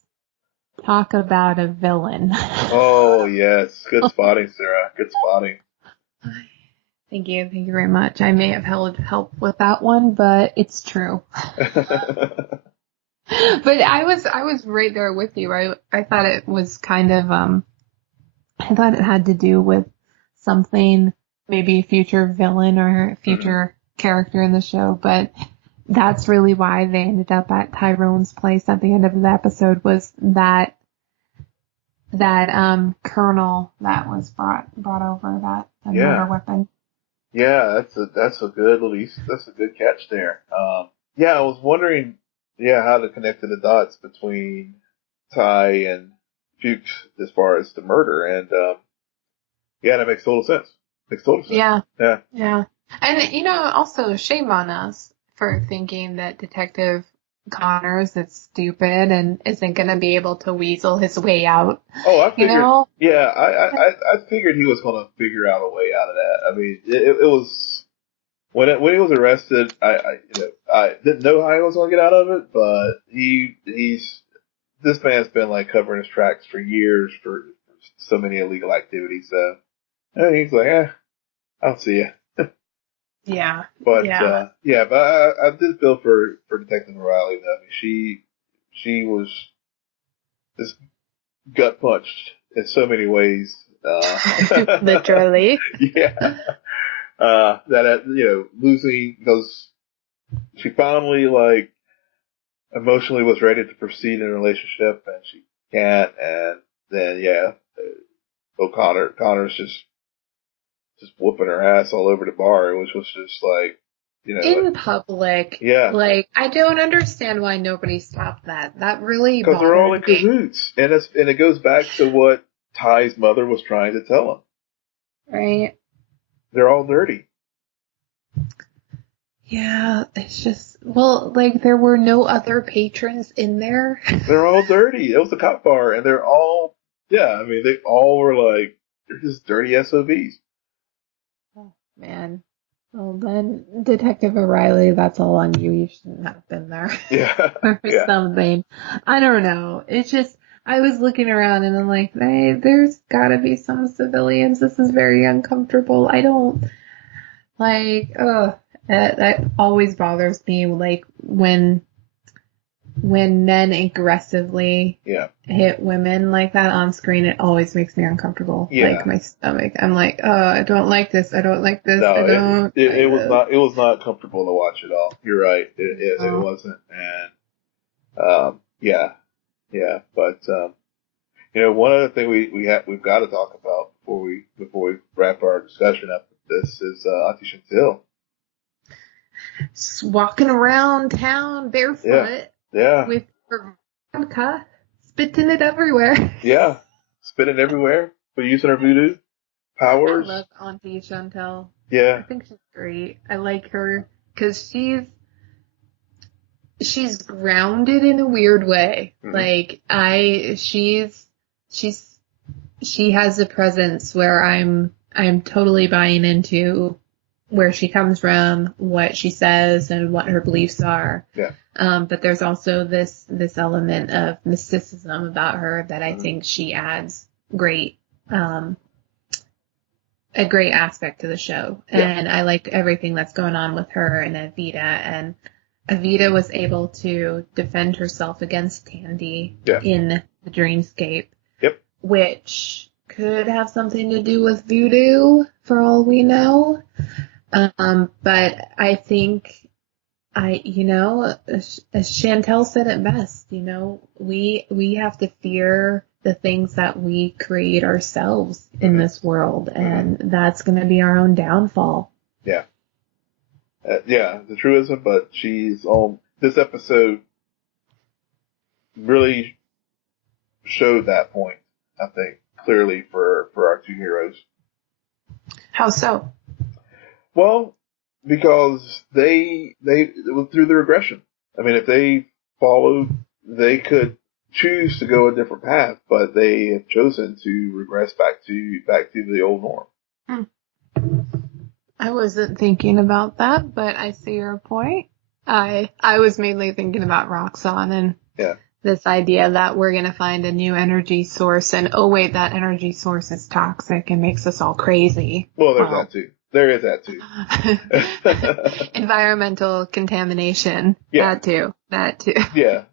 talk about a villain. Oh yes, good spotting, Sarah. Good spotting. Thank you very much. I may have help with that one, but it's true. But I was right there with you. I thought it was kind of I thought it had to do with something, maybe a future villain or a future character in the show, but that's really why they ended up at Tyrone's place at the end of the episode, was that colonel that was brought over, that murder weapon. Yeah, that's a good catch there. Yeah, I was wondering, how to connect the dots between Ty and Fuchs as far as the murder, and that makes total sense. Yeah. And also shame on us for thinking that Detective Connors is stupid and isn't going to be able to weasel his way out. Oh, I figured. Yeah, I figured he was going to figure out a way out of that. I mean, it was when he was arrested. I didn't know how he was going to get out of it, but this man's been like covering his tracks for years for so many illegal activities. So he's like, I'll see ya. Yeah. But I did feel for Detective O'Reilly though. I mean, she was just gut punched in so many ways. Literally. Yeah. Losing because she finally emotionally was ready to proceed in a relationship and she can't, and then Connor's just whooping her ass all over the bar, which was just in public. Yeah. Like, I don't understand why nobody stopped that. That really bothered me. Because they're all in cahoots. And it goes back to what Ty's mother was trying to tell him. Right. They're all dirty. Yeah, it's just, there were no other patrons in there. They're all dirty. It was a cop bar, and they're all, they all were they're just dirty SOBs. Oh, man. Well, then, Detective O'Reilly, that's all on you. You shouldn't have been there. Yeah. Or something. I don't know. It's just, I was looking around and I'm like, hey, there's gotta be some civilians. This is very uncomfortable. I don't, That always bothers me, like when men aggressively hit women like that on screen. It always makes me uncomfortable. Like my stomach. I'm like, oh, I don't like this. I don't like this. No, it was not comfortable to watch at all. You're right. It wasn't. And but one other thing we've got to talk about before we wrap our discussion up with this is Auntie Chantil. Just walking around town barefoot. Yeah. With her vodka, spitting it everywhere. Yeah. Spitting everywhere. But using her voodoo powers. I love Auntie Chantel. Yeah. I think she's great. I like her because she's grounded in a weird way. Mm-hmm. Like she has a presence where I'm totally buying into where she comes from, what she says, and what her beliefs are. Yeah. But there's also this element of mysticism about her that I think she adds a great aspect to the show. Yeah. And I like everything that's going on with her and Evita. And Evita was able to defend herself against Tandy in the dreamscape. Yep. Which could have something to do with voodoo, for all we know. But I think as Chantel said it best, we have to fear the things that we create ourselves in this world, and that's going to be our own downfall. Yeah. The truism, but this episode really showed that point, I think, clearly for our two heroes. How so? Well, because they through the regression. I mean, if they followed, they could choose to go a different path, but they have chosen to regress back to the old norm. I wasn't thinking about that, but I see your point. I was mainly thinking about Roxanne and this idea that we're going to find a new energy source, and oh wait, that energy source is toxic and makes us all crazy. Well, there's that too. There is that too. Environmental contamination. Yeah. That too. Yeah.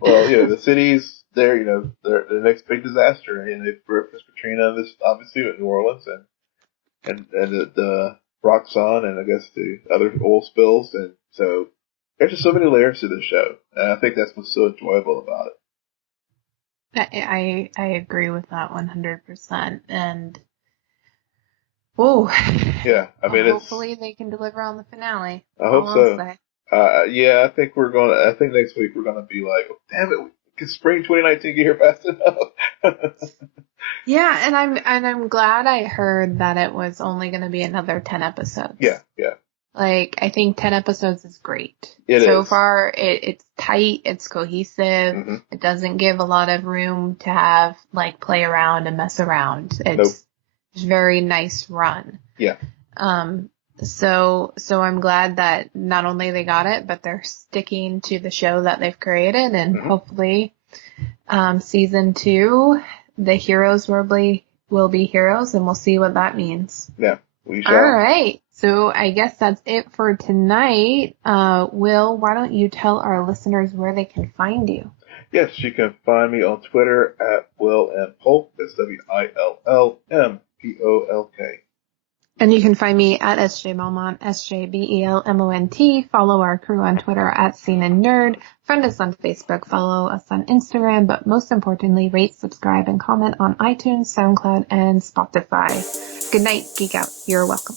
Well, the cities, they're the next big disaster. And they've referenced Katrina, this obviously with New Orleans and the Roxanne, and I guess the other oil spills. And so there's just so many layers to this show. And I think that's what's so enjoyable about it. I agree with that 100%. And yeah, I mean, hopefully they can deliver on the finale. I hope so. I think next week we're gonna be like, oh, damn it, can spring 2019 get here fast enough? Yeah, and I'm glad I heard that it was only gonna be another 10 episodes. Yeah. Like, I think 10 episodes is great. So far, it's tight, it's cohesive, it doesn't give a lot of room to have, like, play around and mess around. It's very nice run. Yeah. So I'm glad that not only they got it, but they're sticking to the show that they've created, and hopefully, season 2, the heroes will be heroes, and we'll see what that means. Yeah, we shall. All right. So I guess that's it for tonight. Will, why don't you tell our listeners where they can find you? Yes, you can find me on Twitter at Will and Polk. That's WILLMPOLK. And you can find me at SJ Belmont, SJBELMONT. Follow our crew on Twitter at Scene and Nerd. Friend us on Facebook. Follow us on Instagram. But most importantly, rate, subscribe, and comment on iTunes, SoundCloud, and Spotify. Good night, Geek Out. You're welcome.